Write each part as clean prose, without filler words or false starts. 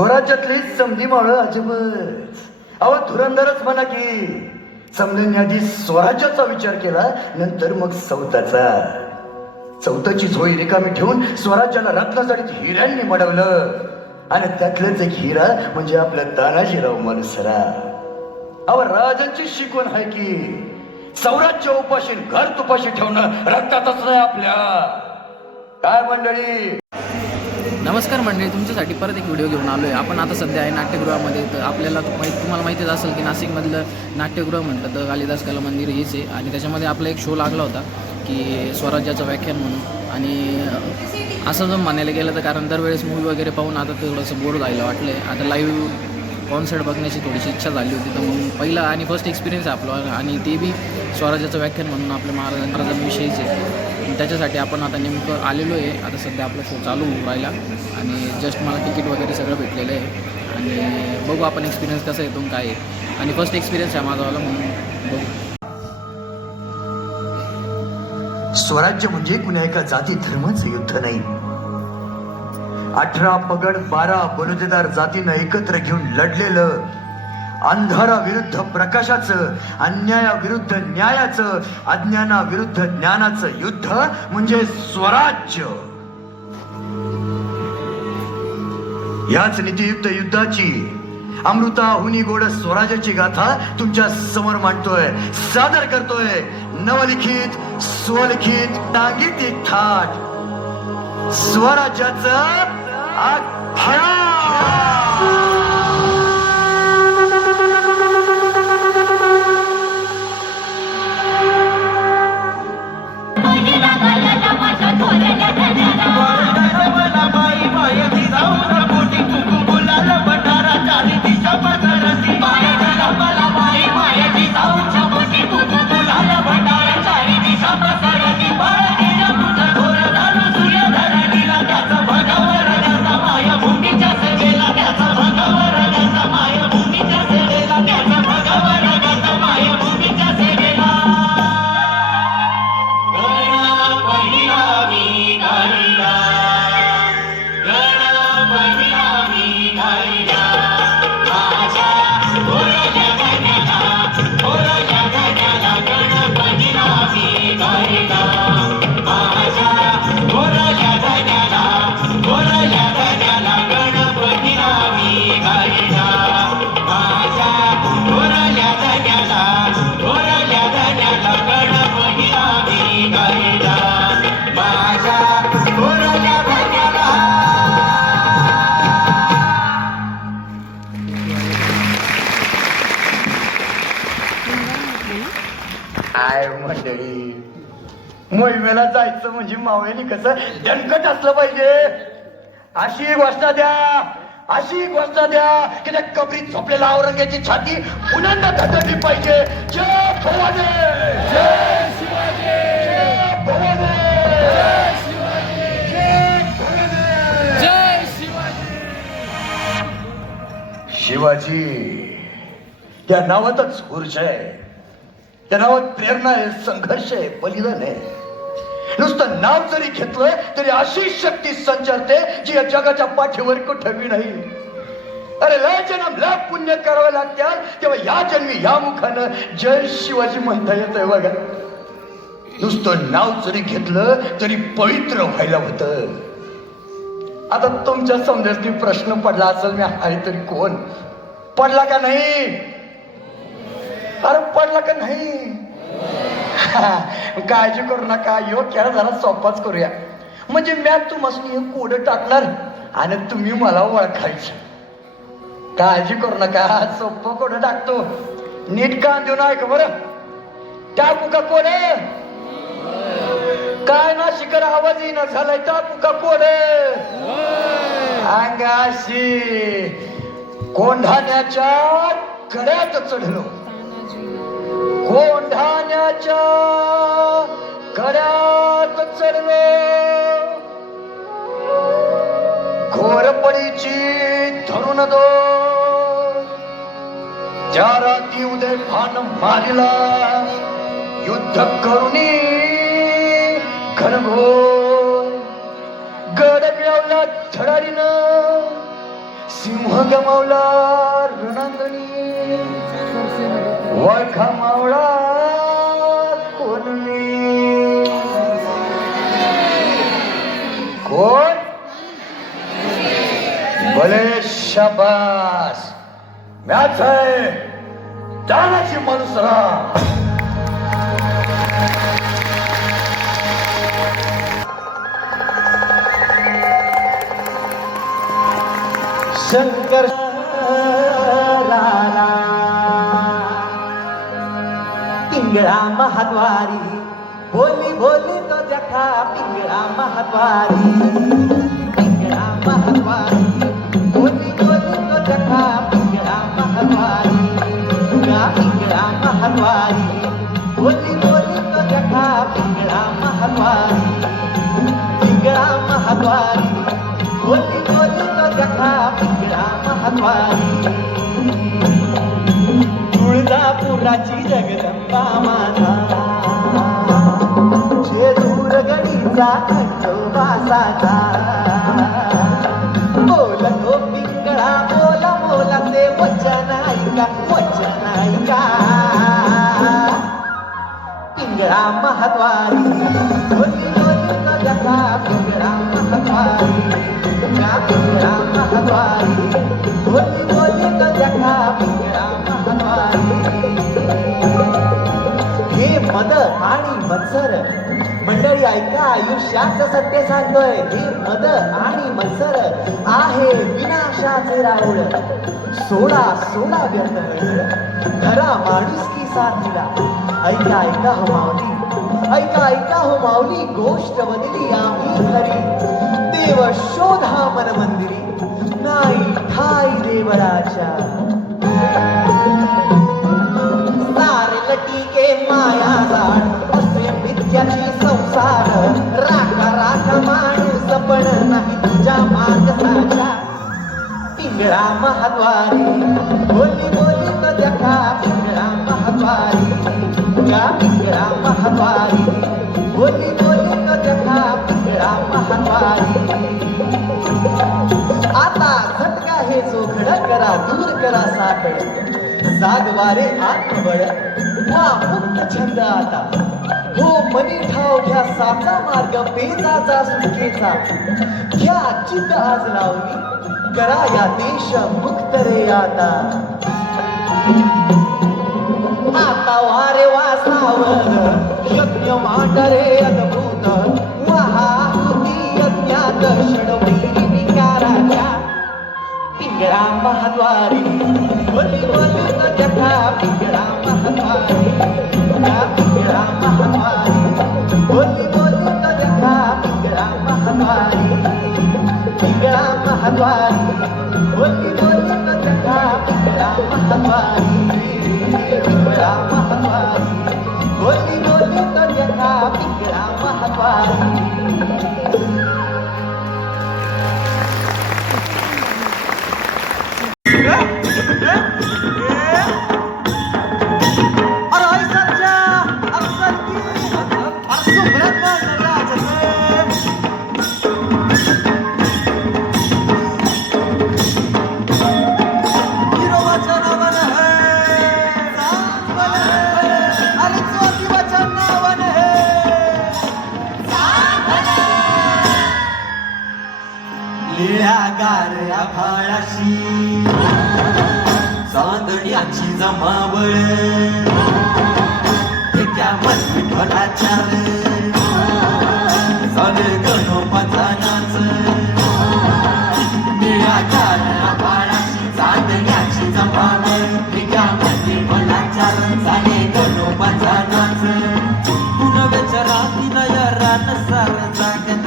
स्वराज्यातली समधी मावळ अजिबच. अहो धुरंधरच म्हणा की समधींनी आधी स्वराज्याचा विचार केला, नंतर मग सौताचा. चौथाची झोळी रिकामी ठेवून स्वराज्याला रत्नाजडीत हिऱ्यांनी मडवलं. आणि त्यातलंच एक हिरा म्हणजे आपलं तानाजीराव मालुसरा. अहो राजांची शिकवण आहे की स्वराज्य उपाशी घर तुपाशी ठेवणं रक्तातच नाही आपल्या. काय मंडळी, नमस्कार मंडळी, तुमच्यासाठी परत एक व्हिडिओ घेऊन आलो आहे. आपण आता सध्या आहे नाट्यगृहामध्ये. तर आपल्याला तुम्हाला माहितीच असेल की नाशिकमधलं नाट्यगृह म्हटलं तर कालिदास कला मंदिर हेच आहे. आणि त्याच्यामध्ये आपला एक शो लागला होता की स्वराज्याचं व्याख्यान म्हणून. आणि असं जर म्हणायला गेलं तर कारण दरवेळेस मूवी वगैरे पाहून आता थोडंसं बोर जायला वाटलं आहे. आता लाईव्ह कॉन्सर्ट बघण्याची थोडीशी इच्छा झाली होती. तर मग पहिला आणि फर्स्ट एक्सपिरियन्स आहे आपला, आणि ते बी स्वराज्याचं व्याख्यान म्हणून आपल्या महाराजांविषयीच आहे. त्याच्यासाठी आपण आता नेमकं आलेलो आहे. आता सध्या आपला शो चालू होऊ राहिला आणि जस्ट मला तिकीट वगैरे सगळं भेटलेलं आहे. आणि बघू आपण एक्सपिरियन्स कसा येतो काय आहे. आणि फर्स्ट एक्सपिरियन्स आहे माझावाला, म्हणून बघू. स्वराज्य म्हणजे कुण्या एका जाती धर्माचं युद्ध नाही. 18 पगड 12 बलुतेदार जातीनं एकत्र घेऊन लढलेलं अंधाराविरुद्ध प्रकाशाचं, अन्यायाविरुद्ध न्यायाचं, अज्ञानाविरुद्ध ज्ञानाचं युद्ध म्हणजे स्वराज्य. याच नीतियुक्त युद्धाची अमृताहुनी गोड स्वराज्याची गाथा तुमच्या समोर मांडतोय, सादर करतोय. नवलिखित स्वलिखित सांगीतिक थाट स्वराज्याचं आख्यान. काय मंडळी, मोहिमेला जायचं म्हणजे मावळ्यानी कसं दणकट असलं पाहिजे. अशी गोष्ट द्या, अशी गोष्ट द्या की त्या कबरीत झोपलेला औरंगाची छाती पुन्हा धडधडली पाहिजे. जय भवानी, जय शिवाजी, जय भवानी, जय शिवाजी, जय भवानी, जय शिवाजी. शिवाजी त्या नावातच ऊर्जा आहे, त्या नावात प्रेरणा आहे, संघर्ष आहे, बलिदान आहे. नुसतं नाव जरी घेतलं तरी अशी शक्ती संचारते जी या जगाच्या पाठीवर कुठेही नाही. अरे लय जन्म लय पुण्य करावे लागतात तेव्हा या जन्मी या मुखानं जय शिवाजी म्हणता येतंय बघा. नुसतं नाव जरी घेतलं तरी पवित्र व्हायला होतं. आता तुमच्या समजासनी प्रश्न पडला असेल, मी आहे तरी कोण? पडला का नाही? अरे पडला का नाही? काळजी करू नका, योग खेळ जरा सोपाच करूया. म्हणजे मी तुम्हाला एक कोड टाकणार आणि तुम्ही मला ओळखायचं. काळजी करू नका, सोपं कोड टाकतो. नीट कान देऊ नका बरं. टाकू का कोड? काय ना शिकर आवाज येईना झालाय. टाकू का कोड? अंगाशी कोंढाण्याच्या कड्यात चढलो, कोंढाण्याच्या कड्यात चढलो, घोरपडीची धरून दो ज्या राती उदय भान मारिला, युद्ध करुणी घनघोर गड मिळवला धडारीनं, सिंह गमावला रणांगणी, वळखा मावळा कोणने? कोण? भले शाबास, मॅच आहे दानाची मनसरा. शंकर पिंगळा महाद्वारी, बोली बोली तो देखा पिंगळा महाद्वारी, पिंगळा महाद्वारी, बोली बोली तो देखा पिंगळा महाद्वारी, पिंगळा महाद्वारी, बोली बोली तो देखा पिंगळा महाद्वारी, पिंगळा महाद्वारी, बोली बोली तो देखा पिंगळा महाद्वारी. तुळजापुराची जगदंबा माझा, जेजूर गडीचा खंडोबा साचा. बोल तो पिंगळा बोल बोलाचे वचन ऐका, वचन ऐका. पिंगळा महाद्वारी, बोली बोली तो देखा पिंगळा महाद्वारी, पिंगळा महाद्वारी, बोली बोली तो देखा पिंगळा महाद्वारी. हे मद आणि मत्सर मंडळी ऐका, आयुष्याचं सत्य सांगतोय. हे मद आणि मत्सर आहे विनाशाचे राऊळ. सोडा सोडा व्यर्थ वेळ, धरा माणुसकी साथीला. ऐका ऐका हो माऊली, ऐका ऐका हो माऊली, गोष्ट बनली आम्ही खरी. देव शोधा मन मंदिरी, नाही ठाई देवळाच्या. सारे लटीके माया जाण, असे मिथ्याची संसार. राखा राखा माणूस पण नाही तुझ्या माणसाच्या. पिंगळा महाद्वारी, बोली बोली तो देखा पिंगळा महाद्वारी, पिंगळा महाद्वारी, बोली बोली तो देखा पिंगळा महाद्वारी. आता झटका हे चोखड करा, दूर करा साखळ. जागवारे आत्मबळ, हा मुक्त छंद आता. हो मनी ठाव घ्या साचा मार्ग, पेचाचा सुटकेचा. घ्या चित्त आज लावली, करा या देश मुक्त रे आता. आता वारे वासावर यज्ञ मांडरे अद्भुत. वाहाहुती यज्ञात षडवैरी विकाराच्या. पिंगळा महाद्वारी, बोली बोली तो देखा पिंगळा महाद्वारी, पिंगळा महाद्वारी, बोली बोली तो देखा पिंगळा महाद्वारी, पिंगळा महाद्वारी, बोली बोली तो देखा पिंगळा महाद्वारी, पिंगळा महाद्वारी, बोली बोली तो देखा पिंगळा महाद्वारी. गाऱ्या फाळाशी चांदण्याची जमावळ, त्या विठ्ठलाच्या झाले गणोबाचा नाच. निळ्या गाऱ्या फाळाशी चांदण्याची जमावळ, त्या विठ्ठलाच्या झाले गणोबाचा नाच. पुनव्याच्या राती नयरान सार जागत,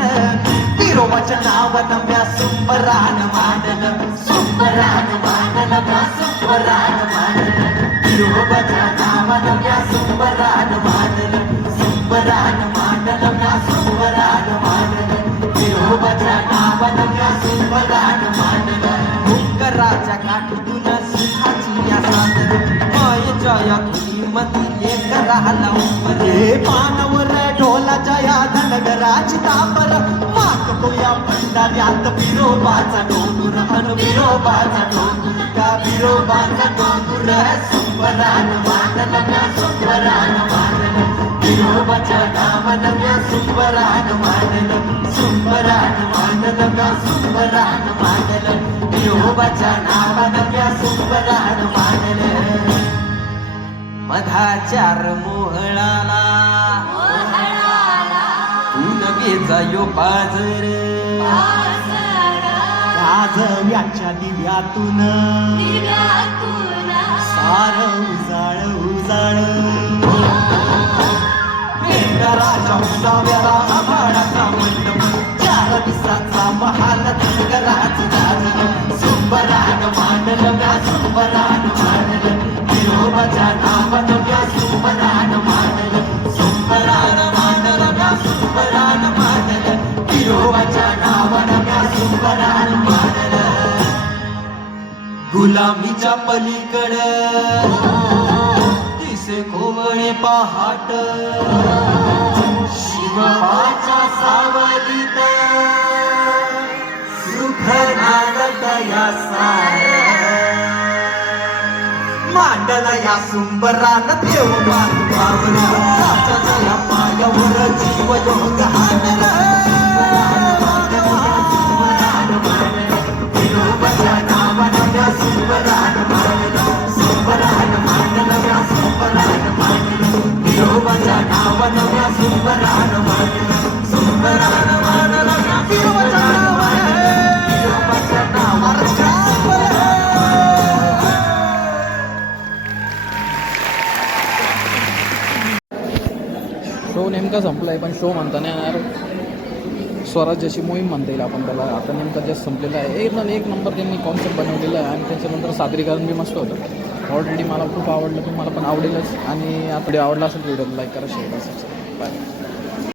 विरोबाच्या नावानं म्या सुंबरान मांडलं, सुंबरान मांडलं, म्या सुंबरान मांडलं. विरोबाच्या नावानं म्या सुंबरान मांडलं, सुंबरान मांडलं, म्या सुंबरान मांडलं. विरोबाच्या नावानं म्या सुंबरान मांडलं. मुंगराच्या काठीतून सिंहाची या सादर, मायेच्या या धुनीमध्ये एक राहला उंबरे. पानावर ढोलाच्या या धन पंढराची तापर मागतो या भंडाऱ्यात विरोबाचा डोंगर अन विरोबाचा डोंगर त्या विरोबाचा डोंगर सुंबरान मानल म्या सुंबरान मानल विरोबाच्या नावानं म्या सुंबरान मानल सुंबरान मानल म्या सुंबरान मानल विरोबाच्या नावानं म्या सुंबरान मानल मधाचार मोहळाला नवेचा यो पाजर गाजव्याच्या दिव्यातून सार उजाळ उजाळ पेंढराच्या उसाव्याला आभाळाचा मंडप 4 दिवसाचा महाल धनगराच गाजलं सुंबरान मांडल म्या सुंबरान मांडल विरोबाच्या नावानं म्या सुंबरान मांडल सुंबरान मांडल म्या सुंबरान मांडल विरोबाच्या नावानं म्या सुंबरान मांडल गुलामीच्या पलीकडं दिसे कोवळे पहाट शिवबाच्या सावलीत सुख नांदत या सार मांडला या सुंबरान देव मानवावर राजाच्या या पायावर जीव योग हाणला विरोबाच्या नावानं म्या सुंबरान मांडलं सुंबरान मांडलं म्या सुंबरान मांडलं विरोबाच्या नावानं म्या सुंबरान मांडलं सुंबरान मांडलं म्या सुंबरान मांडलं विरोबाच्या नावानं म्या शो नेमका संपला आहे, पण शो म्हणताना येणार स्वराज्याची मोहीम म्हणता येईल आपण त्याला. आता नेमकं जस्ट संपलेलं आहे. एक नंबर त्यांनी कॉन्सेप्ट बनवलेला आहे आणि त्याच्यानंतर सादरीकरण बी मस्त होतं. ऑलरेडी मला खूप आवडलं, तुम्हाला पण आवडेलच. आणि आपले आवडला असेल व्हिडिओ लाईक करा, शेअर करा, सबस्क्राईब. बाय.